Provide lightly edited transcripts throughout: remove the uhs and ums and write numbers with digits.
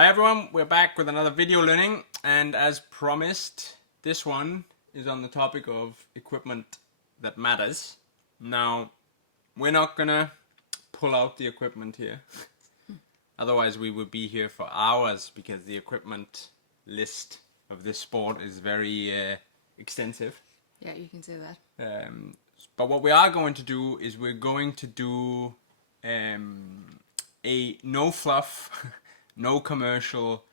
Hi everyone, we're back with another video learning, and as promised, this one is on the topic of equipment that matters. Now, we're not gonna pull out the equipment here, otherwise we would be here for hours because the equipment list of this sport is very extensive. Yeah, you can say that. But what we are going to do is we're going to do a no fluff, no commercial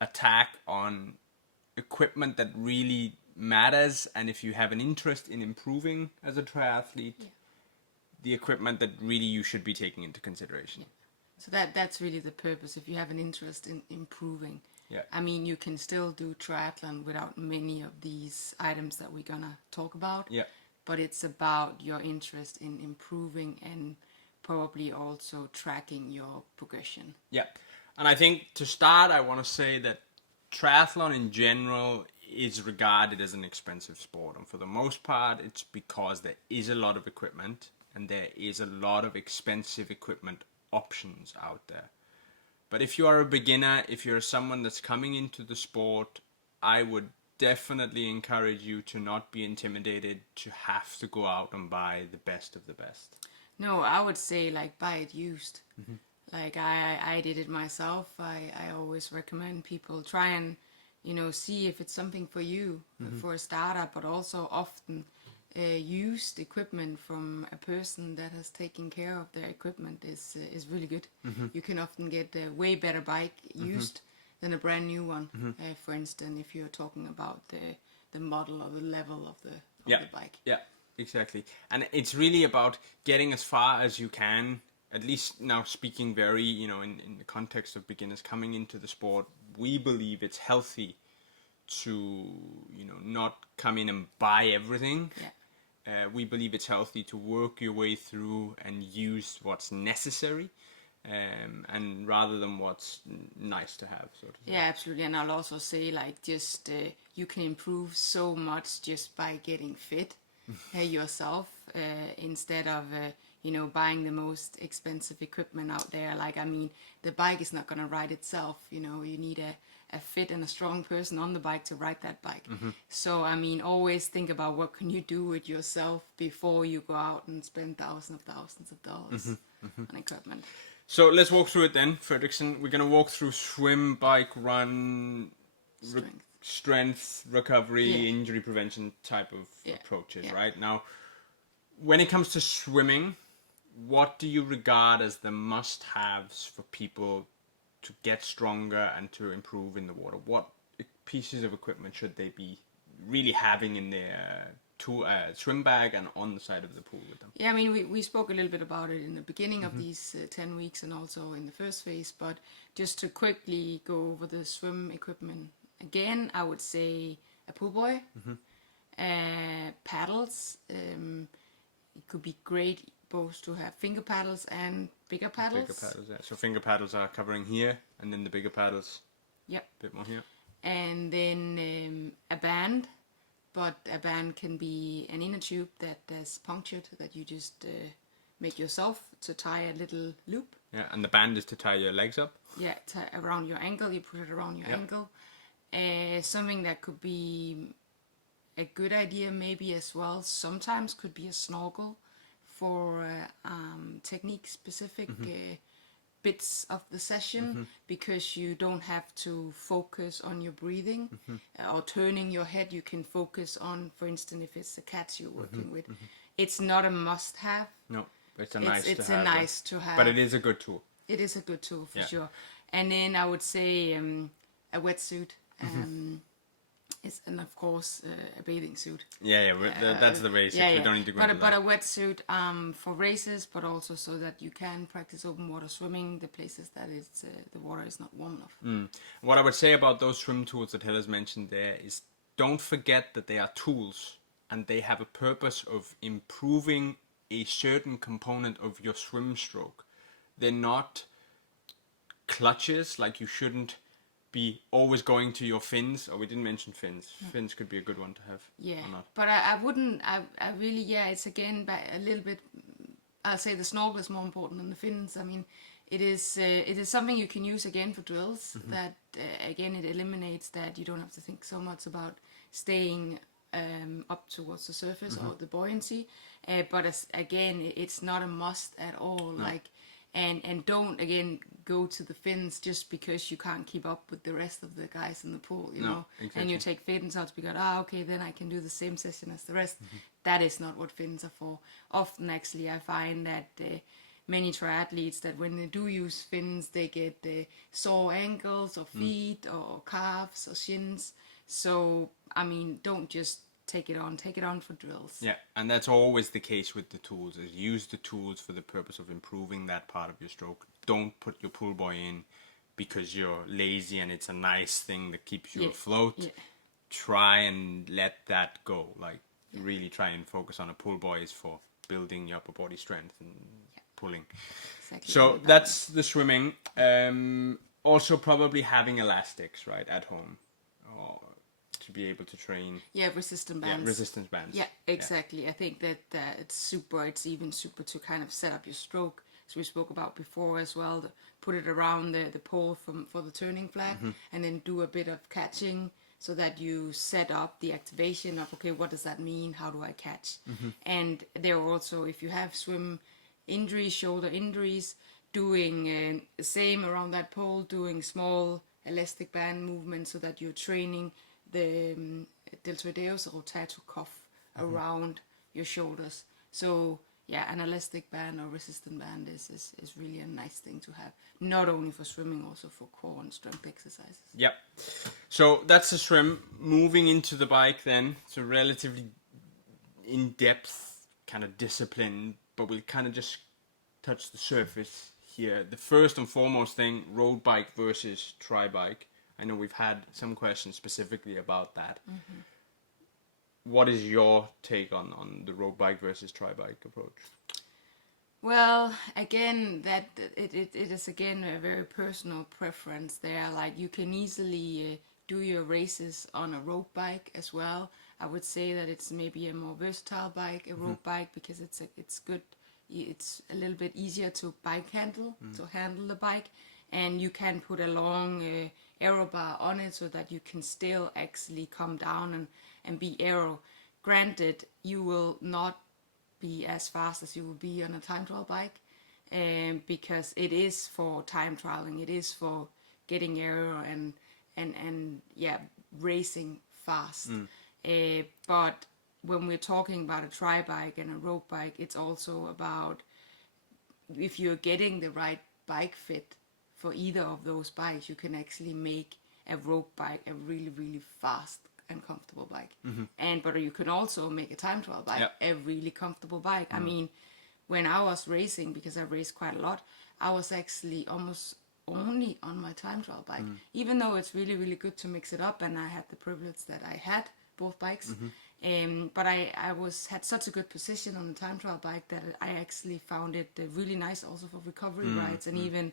attack on equipment that really matters, and if you have an interest in improving as a triathlete, the equipment that really you should be taking into consideration. Yeah. So that's really the purpose. If you have an interest in improving, I mean, you can still do triathlon without many of these items that we're gonna talk about. Yeah. But it's about your interest in improving and probably also tracking your progression. Yeah. And I think to start, I want to say that triathlon in general is regarded as an expensive sport. And for the most part, it's because there is a lot of equipment and there is a lot of expensive equipment options out there. But if you are a beginner, if you're someone that's coming into the sport, I would definitely encourage you to not be intimidated to have to go out and buy the best of the best. No, I would say like buy it used. Like I did it myself. I always recommend people try and, see if it's something for you for a starter, but also often used equipment from a person that has taken care of their equipment is really good. You can often get a way better bike used than a brand new one. For instance, if you're talking about the model or the level of the bike. Yeah, exactly. And it's really about getting as far as you can, at least now speaking very, in the context of beginners coming into the sport, we believe it's healthy to, not come in and buy everything. Yeah. We believe it's healthy to work your way through and use what's necessary. And rather than what's nice to have, so to say. Yeah, absolutely. And I'll also say, like, just you can improve so much just by getting fit yourself instead of buying the most expensive equipment out there. Like, I mean, the bike is not gonna ride itself. You need a fit and a strong person on the bike to ride that bike. So I mean, always think about what can you do with yourself before you go out and spend thousands of dollars on equipment. So let's walk through it then, Fredrickson. We're going to walk through swim, bike, run, strength recovery, injury prevention type of approaches, right? Now, when it comes to swimming, what do you regard as the must-haves for people to get stronger and to improve in the water? What pieces of equipment should they be really having in their swim bag and on the side of the pool with them? Yeah, I mean, we spoke a little bit about it in the beginning of these 10 weeks and also in the first phase, but just to quickly go over the swim equipment again, I would say a pool buoy, paddles. It could be great both to have finger paddles and bigger paddles. Bigger paddles, yeah. So finger paddles are covering here, and then the bigger paddles, a bit more here. And then a band. But a band can be an inner tube that is punctured that you just make yourself to tie a little loop. Yeah, and the band is to tie your legs up. Yeah, around your ankle. You put it around your ankle. Something that could be a good idea maybe as well. Sometimes could be a snorkel for technique specific bits of the session because you don't have to focus on your breathing or turning your head. You can focus on, for instance, if it's the cats you're working with. It's not a must-have. No, it's a nice to have. It's a nice to have. But it is a good tool. It is a good tool for sure. And then I would say a wetsuit. And of course a bathing suit. That's the basics. We don't need to go into but that. a wetsuit for races, but also so that you can practice open water swimming, the places that the water is not warm enough. What I would say about those swim tools that Hella's mentioned there is don't forget that they are tools and they have a purpose of improving a certain component of your swim stroke. They're not clutches, like you shouldn't be always going to your fins. Or we didn't mention fins. Fins could be a good one to have. Yeah, or not. but I wouldn't. I really, it's again a little bit. I'll say the snorkel is more important than the fins. I mean, it is something you can use again for drills. That again, it eliminates that you don't have to think so much about staying up towards the surface or the buoyancy. But again, it's not a must at all. No. Like, and don't again go to the fins just because you can't keep up with the rest of the guys in the pool, you know. Exactly. And you take fins out because okay, then I can do the same session as the rest. That is not what fins are for. Often, actually, I find that many triathletes that when they do use fins, they get sore ankles or feet or calves or shins. So I mean, don't just take it on for drills. Yeah, and that's always the case with the tools, is use the tools for the purpose of improving that part of your stroke. Don't put your pull buoy in because you're lazy and it's a nice thing that keeps you afloat. Yeah. Try and let that go. Like, really try and focus on a pull buoy is for building your upper body strength and pulling. Exactly. So that's the swimming. Also probably having elastics, right, at home. To be able to train. Yeah, resistance bands. Yeah, resistance bands. Yeah, exactly. Yeah. I think that it's even super to kind of set up your stroke, as we spoke about before as well, to put it around the pole for the turning flag, and then do a bit of catching so that you set up the activation of, okay, what does that mean? How do I catch? And there are also, if you have swim injuries, shoulder injuries, doing the same around that pole, doing small elastic band movements so that you're training the deltoideus or rotator cuff around your shoulders. So yeah, an elastic band or resistant band is really a nice thing to have, not only for swimming, also for core and strength exercises. Yep. So that's the swim. Moving into the bike then, so relatively in-depth kind of discipline, but we'll kind of just touch the surface here. The first and foremost thing, road bike versus tri-bike. I know we've had some questions specifically about that. What is your take on the road bike versus tri-bike approach? Well, again, that it is again a very personal preference there. Like, you can easily do your races on a road bike as well. I would say that it's maybe a more versatile bike, a road bike, because it's good. It's a little bit easier to bike handle, to handle the bike, and you can put a long aero bar on it so that you can still actually come down and be aero. Granted, you will not be as fast as you will be on a time trial bike, because it is for time trialing, it is for getting aero and racing fast. But when we're talking about a tri-bike and a road bike, it's also about if you're getting the right bike fit for either of those bikes, you can actually make a road bike a really, really fast and comfortable bike. But you can also make a time trial bike a really comfortable bike. I mean, when I was racing, because I raced quite a lot, I was actually almost only on my time trial bike, even though it's really, really good to mix it up, and I had the privilege that I had both bikes. But I had such a good position on the time trial bike that I actually found it really nice also for recovery rides, and even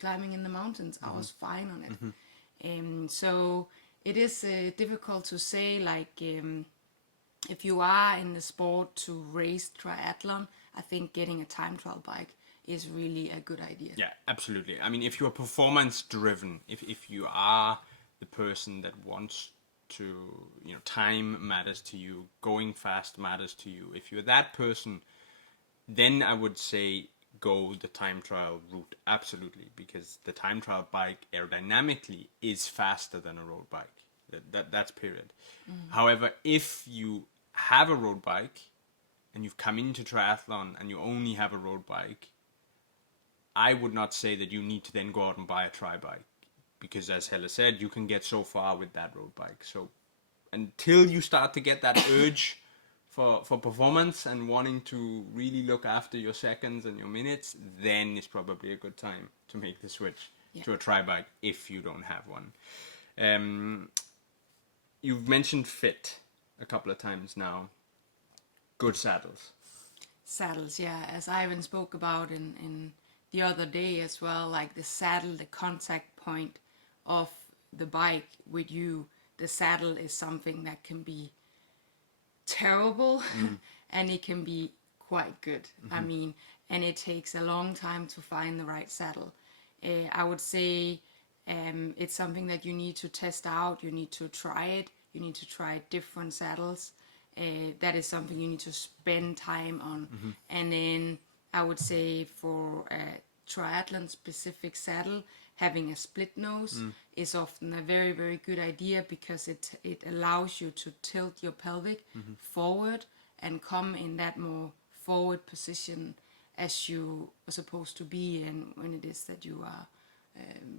climbing in the mountains. I was fine on it. So it is difficult to say, like, if you are in the sport to race triathlon, I think getting a time trial bike is really a good idea. Yeah, absolutely. I mean, if you are performance driven, if you are the person that wants to, time matters to you, going fast matters to you, if you're that person, then I would say go the time trial route, absolutely, because the time trial bike aerodynamically is faster than a road bike. That's period. However, if you have a road bike and you've come into triathlon and you only have a road bike, I would not say that you need to then go out and buy a tri-bike, because as Helle said, you can get so far with that road bike. So until you start to get that urge for performance and wanting to really look after your seconds and your minutes, then it's probably a good time to make the switch to a tri-bike if you don't have one. You've mentioned fit a couple of times now. Good saddles. Saddles, yeah. As Ivan spoke about in the other day as well, like the saddle, the contact point of the bike with you, the saddle is something that can be terrible and it can be quite good. I mean, and it takes a long time to find the right saddle. I would say it's something that you need to test out. You need to try it. You need to try different saddles. That is something you need to spend time on. And then I would say for a triathlon specific saddle, having a split nose is often a very, very good idea, because it allows you to tilt your pelvic forward and come in that more forward position as you are supposed to be in when it is that you are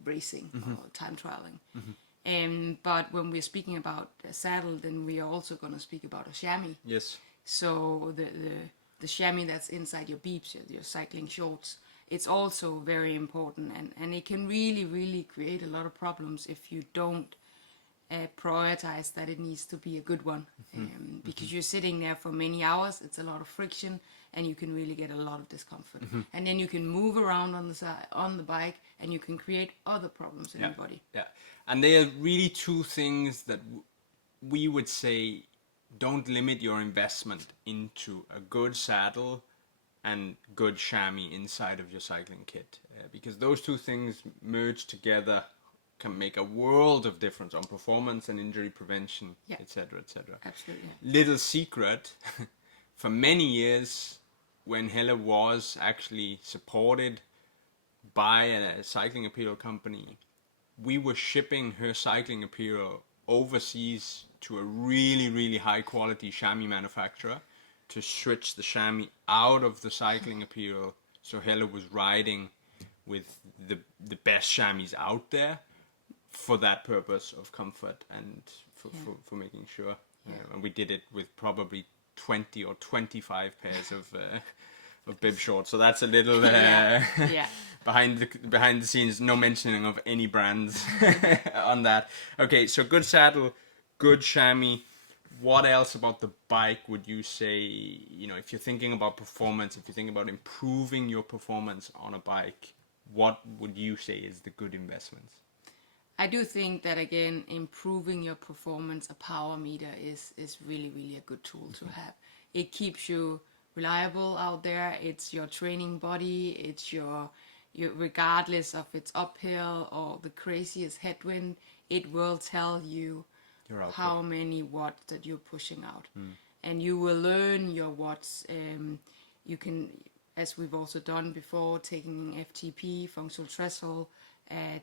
racing or time trialing. But when we're speaking about a saddle, then we are also going to speak about a chamois. Yes. So the chamois that's inside your beeps, your cycling shorts, it's also very important, and it can really, really create a lot of problems if you don't prioritize that it needs to be a good one, because you're sitting there for many hours. It's a lot of friction, and you can really get a lot of discomfort. And then you can move around on the bike, and you can create other problems in your body. Yeah, and they are really two things that we would say: don't limit your investment into a good saddle and good chamois inside of your cycling kit, because those two things merged together can make a world of difference on performance and injury prevention, etc., etc. Absolutely. Little secret, for many years, when Helle was actually supported by a cycling apparel company, we were shipping her cycling apparel overseas to a really, really high quality chamois manufacturer to switch the chamois out of the cycling apparel, so Helle was riding with the best chamois out there for that purpose of comfort and for making sure. And we did it with probably 20 or 25 pairs of bib shorts. So that's a little behind the scenes, no mentioning of any brands on that. Okay, so good saddle, good chamois. What else about the bike would you say, if you're thinking about performance, if you're thinking about improving your performance on a bike, what would you say is the good investments? I do think that, again, improving your performance, a power meter is really, really a good tool to have. It keeps you reliable out there. It's your training body. It's your regardless of it's uphill or the craziest headwind, it will tell you how many watts that you're pushing out. And you will learn your watts. You can, as we've also done before, taking FTP, functional threshold,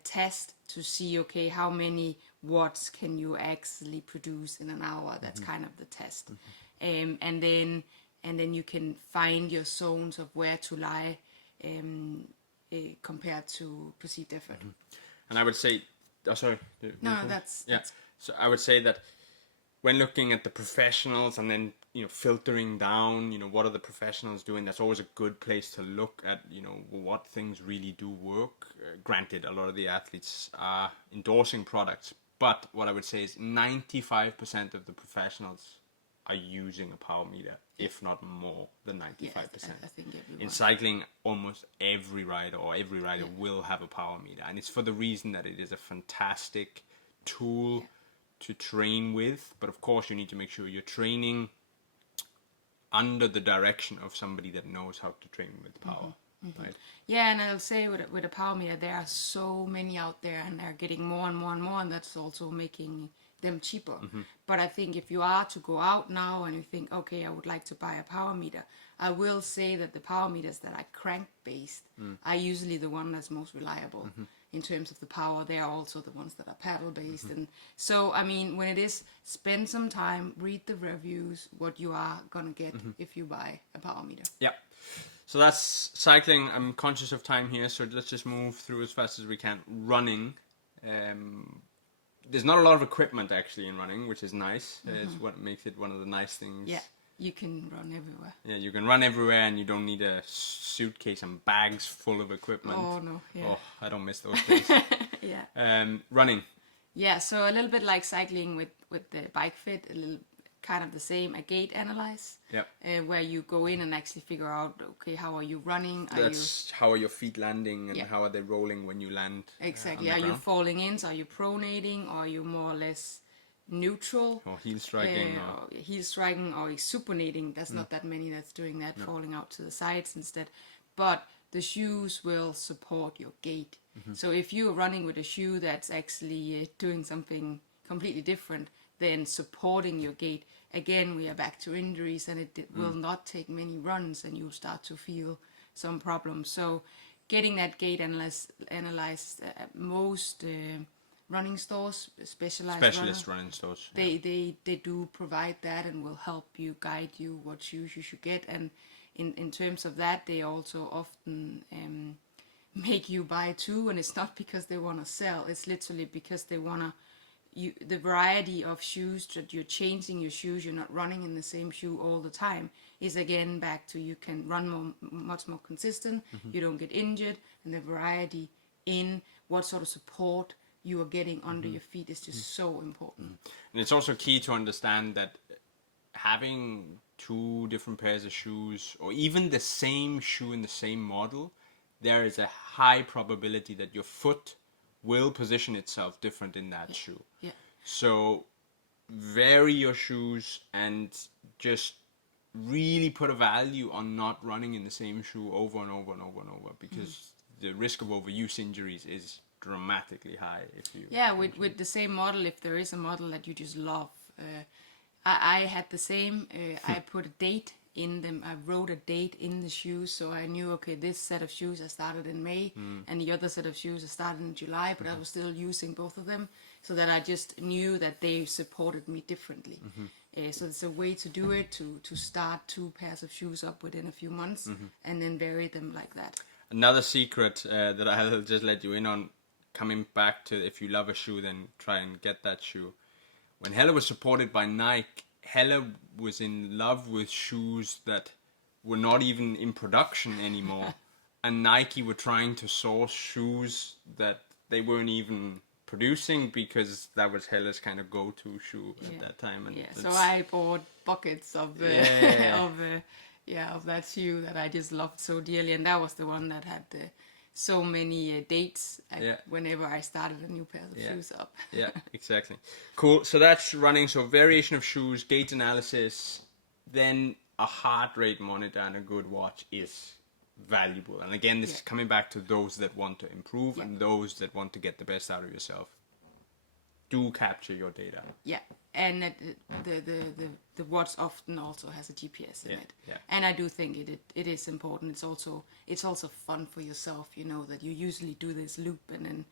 test to see, okay, how many watts can you actually produce in an hour. That's kind of the test. And then you can find your zones of where to lie compared to perceived effort. And I would say, so I would say that when looking at the professionals and then filtering down, what are the professionals doing, that's always a good place to look at, what things really do work. Granted, a lot of the athletes are endorsing products, but what I would say is 95% of the professionals are using a power meter, if not more than 95%. Yes, I think everyone. In cycling, almost every rider will have a power meter, and it's for the reason that it is a fantastic tool to train with. But of course, you need to make sure you're training under the direction of somebody that knows how to train with power. Right? Yeah, and I'll say with a power meter, there are so many out there, and they're getting more and more and more, and that's also making them cheaper. But I think if you are to go out now and you think, okay, I would like to buy a power meter, I will say that the power meters that are crank based are usually the one that's most reliable in terms of the power. They are also the ones that are paddle based. And so, I mean, when it is, spend some time, read the reviews, what you are gonna get if you buy a power meter. Yeah. So that's cycling. I'm conscious of time here, so let's just move through as fast as we can. Running. There's not a lot of equipment actually in running, which is nice. It's what makes it one of the nice things. Yeah, you can run everywhere. Yeah, you can run everywhere, and you don't need a suitcase and bags full of equipment. Oh no, yeah. Oh, I don't miss those days. Yeah. Running. Yeah, so a little bit like cycling with the bike fit, a little kind of the same, a gait analyze. Yeah. Where you go in and actually figure out, okay, how are you running? How are your feet landing, and how are they rolling when you land? Exactly. Are you falling in? So are you pronating? Or are you more or less neutral? Or heel striking? Heel striking or supinating. There's not that many that's doing that, falling out to the sides instead. but the shoes will support your gait. So if you're running with a shoe that's actually doing something completely different than supporting your gait, again we are back to injuries, and it will not take many runs and you'll start to feel some problems. So getting that gait analyzed, most running stores, specialist running stores, they do provide that and will help you, guide you what shoes you should get. And in terms of that, they also often make you buy two, and it's not because they want to sell, it's literally because they want to, the variety of shoes that you're changing your shoes, you're not running in the same shoe all the time, is again back to you can run much more consistent, you don't get injured, and the variety in what sort of support you are getting under your feet is just so important. And it's also key to understand that having two different pairs of shoes, or even the same shoe in the same model, there is a high probability that your foot will position itself different in that shoe. Yeah. So vary your shoes and just really put a value on not running in the same shoe over and over and over and over, because the risk of overuse injuries is dramatically high if you... Yeah, with the same model, if there is a model that you just love. I had the same, I put a date in them, I wrote a date in the shoes, so I knew, okay, this set of shoes I started in May, and the other set of shoes I started in July, but I was still using both of them, so that I just knew that they supported me differently. So it's a way to do it, to start two pairs of shoes up within a few months, and then vary them like that. Another secret that I'll just let you in on, coming back to if you love a shoe, then try and get that shoe. When Helle was supported by Nike, Helle was in love with shoes that were not even in production anymore. And Nike were trying to source shoes that they weren't even producing, because that was Helle's kind of go-to shoe at that time. And so I bought buckets of of that shoe that I just loved so dearly, and that was the one that had so many dates whenever I started a new pair of shoes up. Yeah, exactly. Cool. So that's running. So variation of shoes, gait analysis, then a heart rate monitor and a good watch is valuable. And again, this is coming back to those that want to improve and those that want to get the best out of yourself. Do capture your data. Yeah, and the watch often also has a GPS in it. Yeah. And I do think it is important. It's also fun for yourself, you know, that you usually do this loop and then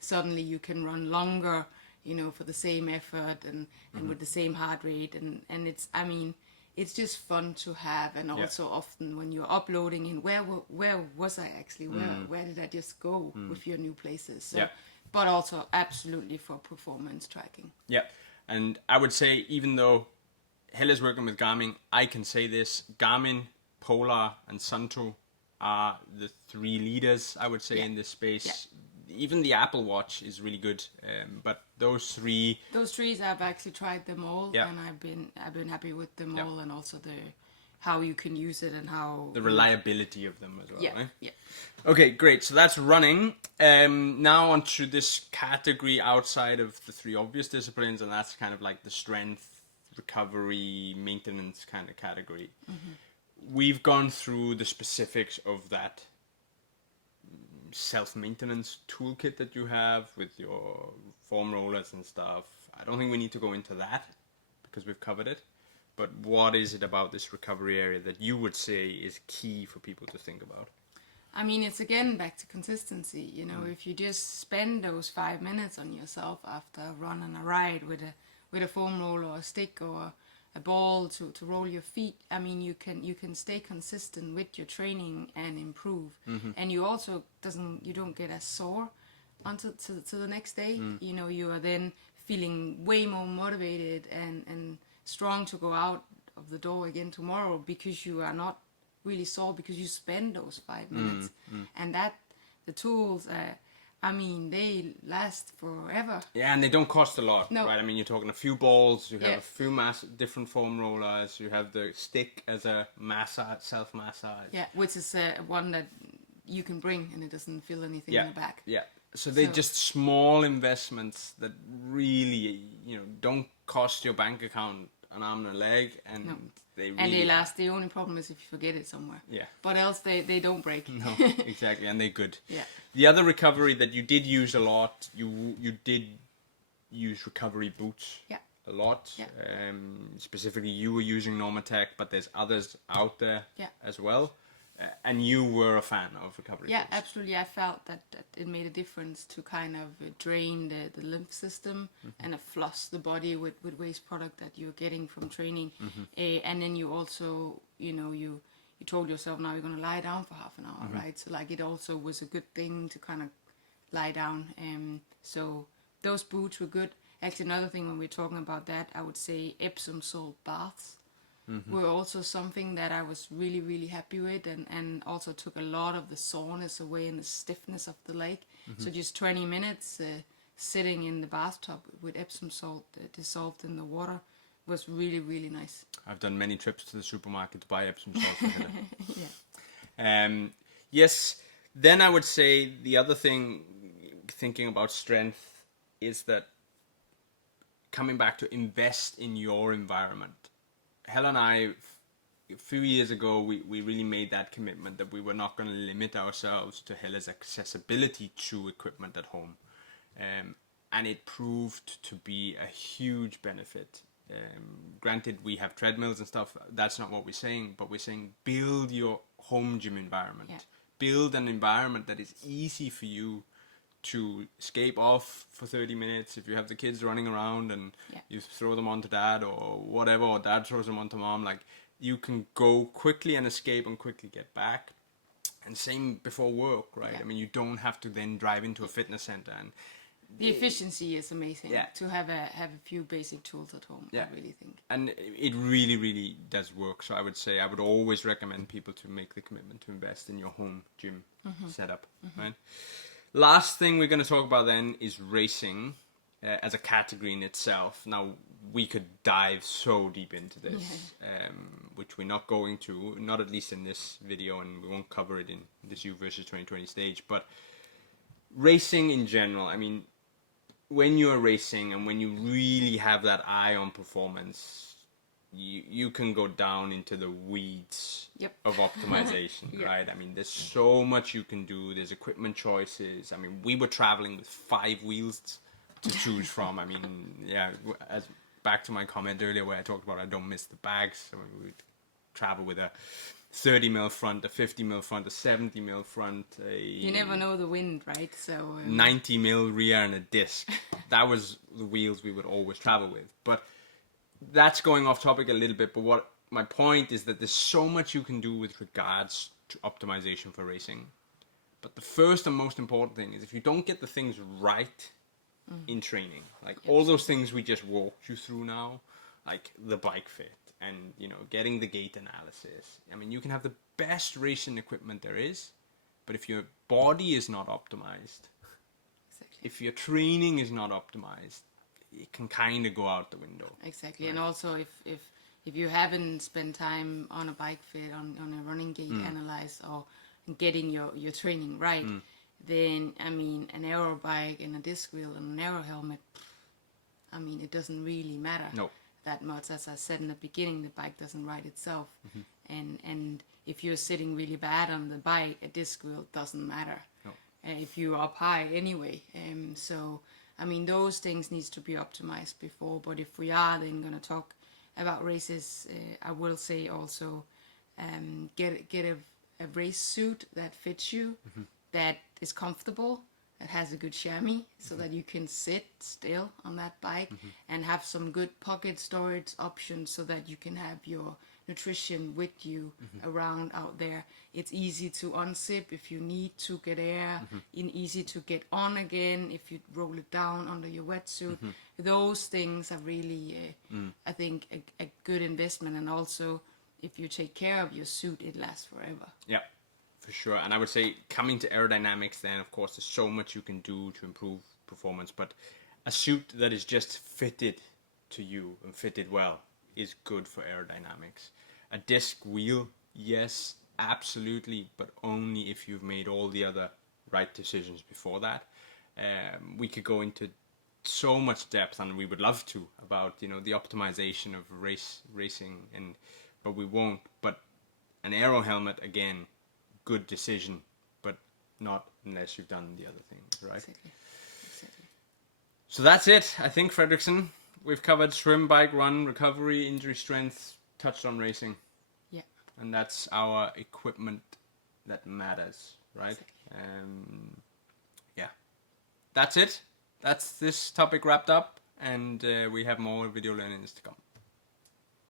suddenly you can run longer, you know, for the same effort and with the same heart rate, and it's just fun to have. And also often when you're uploading in where was I actually, where did I just go with your new places. So but also absolutely for performance tracking. Yeah, and I would say, even though Helle is working with Garmin, I can say this: Garmin, Polar, and Suunto are the three leaders, I would say, in this space. Yeah. Even the Apple Watch is really good, but those three... I've actually tried them all, and I've been happy with them all, and also how you can use it and how... The reliability of them as well, right? Yeah. Okay, great. So that's running. Now onto this category outside of the three obvious disciplines, and that's kind of like the strength, recovery, maintenance kind of category. We've gone through the specifics of that self-maintenance toolkit that you have with your foam rollers and stuff. I don't think we need to go into that because we've covered it. But what is it about this recovery area that you would say is key for people to think about? I mean, it's again back to consistency. You know, if you just spend those 5 minutes on yourself after a run and a ride with a foam roller or a stick or a ball to roll your feet, I mean, you can stay consistent with your training and improve. And you also you don't get as sore until to the next day. You know, you are then feeling way more motivated and strong to go out of the door again tomorrow, because you are not really sore because you spend those 5 minutes. And that the tools I mean, they last forever. Yeah, and they don't cost a lot, no. Right? I mean, you're talking a few balls, you have a few different foam rollers, you have the stick as a self-massage. Yeah, which is one that you can bring and it doesn't feel anything in the back. Yeah. So they're just small investments that really, you know, don't cost your bank account an arm and a leg, and And they last. The only problem is if you forget it somewhere. Yeah. But else they don't break. No, exactly, and they're good. Yeah. The other recovery that you did use a lot, you did use recovery boots. Yeah. A lot. Yeah. Specifically, you were using Normatec, but there's others out there as well. And you were a fan of recovery boots. Yeah, absolutely. I felt that it made a difference to kind of drain the lymph system and flush the body with waste product that you're getting from training. And then you also, you told yourself, now you're going to lie down for half an hour, right? So like it also was a good thing to kind of lie down. So those boots were good. Actually, another thing when we're talking about that, I would say Epsom salt baths were also something that I was really, really happy with, and also took a lot of the soreness away and the stiffness of the leg. So just 20 minutes sitting in the bathtub with Epsom salt dissolved in the water was really, really nice. I've done many trips to the supermarket to buy Epsom salt. Yeah. Yes, then I would say the other thing, thinking about strength, is that coming back to invest in your environment. Hella and I, a few years ago, we really made that commitment that we were not going to limit ourselves to Hella's accessibility to equipment at home. And it proved to be a huge benefit. Granted, we have treadmills and stuff, that's not what we're saying, but we're saying build your home gym environment. Yeah. Build an environment that is easy for you to escape off for 30 minutes if you have the kids running around and you throw them onto dad or whatever, or dad throws them onto mom. Like, you can go quickly and escape and quickly get back. And same before work, right? I mean, you don't have to then drive into a fitness center. And the efficiency is amazing to have a few basic tools at home, I really think. And it really, really does work. So I would say I would always recommend people to make the commitment to invest in your home gym setup, right? Last thing we're going to talk about then is racing as a category in itself. Now, we could dive so deep into this, which we're not going to, not at least in this video, and we won't cover it in this U versus 2020 stage. But racing in general, I mean, when you're racing and when you really have that eye on performance, you can go down into the weeds of optimization, right? I mean, there's so much you can do. There's equipment choices. I mean, we were traveling with 5 wheels to choose from. I mean, as back to my comment earlier where I talked about I don't miss the bags. So we would travel with a 30 mil front, a 50 mil front, a 70 mil front. You never know the wind, right? So 90 mil rear and a disc. That was the wheels we would always travel with. But that's going off topic a little bit, but what my point is that there's so much you can do with regards to optimization for racing. But the first and most important thing is if you don't get the things right in training, like all those things we just walked you through now, like the bike fit and, getting the gait analysis. I mean, you can have the best racing equipment there is, but if your body is not optimized, if your training is not optimized, it can kind of go out the window. Exactly, right? And also if you haven't spent time on a bike fit, on a running gait analyze, or getting your training right, then, I mean, an aero bike and a disc wheel and an aero helmet, I mean, it doesn't really matter that much. As I said in the beginning, the bike doesn't ride itself. And if you're sitting really bad on the bike, a disc wheel doesn't matter. If you're up high anyway. So, I mean, those things needs to be optimized before. But if we are then going to talk about races, I will say also get a race suit that fits you, that is comfortable, that has a good chamois, so that you can sit still on that bike and have some good pocket storage options so that you can have your nutrition with you around out there. It's easy to unzip if you need to get air, and easy to get on again if you roll it down under your wetsuit. Those things are really, I think, a good investment. And also, if you take care of your suit, it lasts forever. Yeah, for sure. And I would say, coming to aerodynamics then, of course, there's so much you can do to improve performance, but a suit that is just fitted to you and fitted well is good for aerodynamics. A disc wheel, yes, absolutely, but only if you've made all the other right decisions before that. We could go into so much depth, and we would love to, about the optimization of racing and but we won't. But an aero helmet, again, good decision, but not unless you've done the other things, right? Exactly. So that's it, I think, Fredrickson. We've covered swim, bike, run, recovery, injury strength, touched on racing. Yeah. And that's our equipment that matters, right? Exactly. Yeah. That's it. That's this topic wrapped up, and we have more video learnings to come.